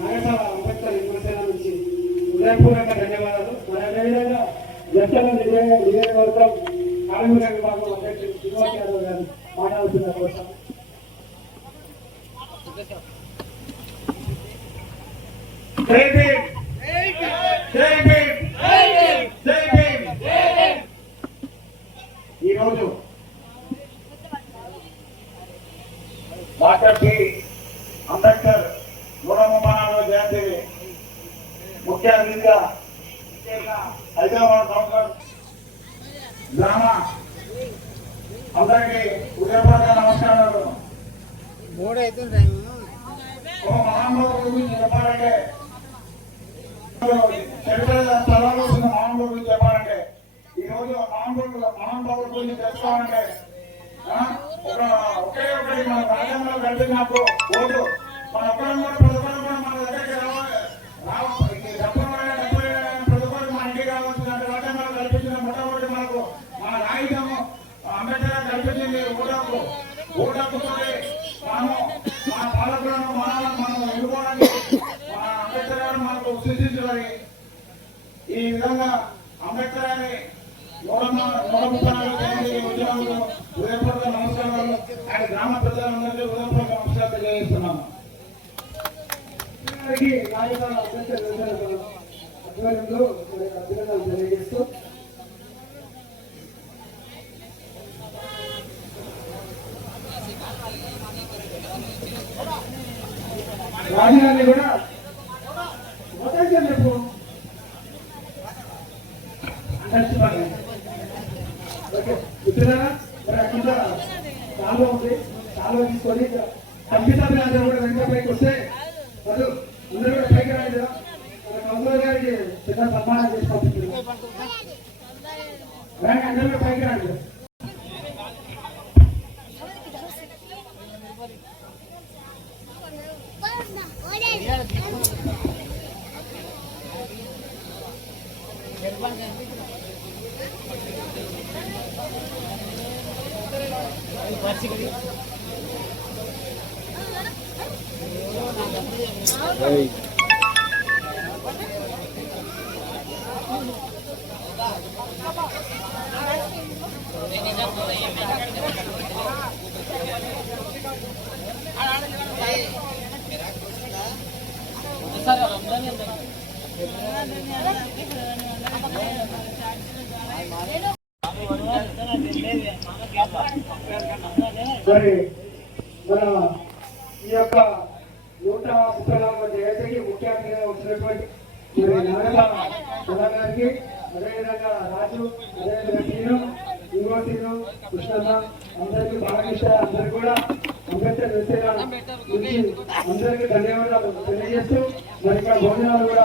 నాగసాల అంబేద్కర్ యువసేన నుంచి హృదయపూర్వక ధన్యవాదాలు. మరి అదేవిధంగా జట్టల నియోజకవర్గం కార్మిక విభాగం అధ్యక్షుడు శ్రీనివాస్ యాదవ్ గారు మాట్లాడుతున్న కోసం ఈరోజు డాక్టర్ బి అంబేద్కర్ 130వ జయంతి ముఖ్య అతిథిగా హైదరాబాద్ కౌన్సిలర్ గ్రామ అందరికీ ఉదయపూర్వక నమస్కారాలు. ఓ మహానుభావుల గురించి చెప్పాలంటే చరిత్ర స్థలాల్లో ఉన్న మహానుభావుల గురించి చెప్పాలంటే ఈరోజు మహానుభావుల గురించి తెలుసుకోవాలంటే ఒకే ఒకటి మన రాజ్యాంగంలో కల్పించినప్పుడు ఓటు మన ఒక్కరం కూడా ప్రతి ఒక్కరు కూడా మన దగ్గరికి రావాలి. ప్రతి ఒక్కరు మన ఇంటికి రావాల్సిన రాజ్యాంగంలో కల్పించిన మొట్టమొదటి మనకు మన రాయితము అంబేద్కర్ కల్పించింది ఓటాకు. ఓటాకుతో మనము మన పాలకులను మనం ఎన్నుకోవడానికి మన అంబేద్కర్ గారు మనకు సూచించాలి. ఈ విధంగా అంబేద్కర్ అని 130వ జయంతి ఉద్యమంలో హృదయపూర్వక నమస్కారాలు. ఆయన గ్రామ ప్రజలందరికీ హృదయపూర్వక నమస్కారాలు తెలియజేస్తున్నాను. అభినందనలు తెలియజేస్తూ రాజధాని కూడా మొత్తం చెప్పు మరి అక్కడ చాలా ఉంది. చాలా తీసుకొని కంప్యూటర్ అందరూ కూడా వెంటనే పైకి వస్తే వాళ్ళు అందరూ కూడా పైకి రాలేదు. మన కౌన్సిలర్ గారికి చిన్న సన్మానం చేసి పంపిస్తుంది. అందరూ కూడా పైకి రాలేదు. మరి మన ఈ యొక్క 134వ జయంతికి ముఖ్య అతిథిగా వచ్చినటువంటి గారికి, అదేవిధంగా రాజు, అదేవిధంగా టీను, యూనివర్సిటీలు, కృష్ణన్న అందరికీ బాలకృష్ణ అందరికీ కూడా అంబేద్కర్ విషయాల గురించి అందరికీ ధన్యవాదాలు తెలియజేస్తూ మరి ఇక్కడ భోజనాలు కూడా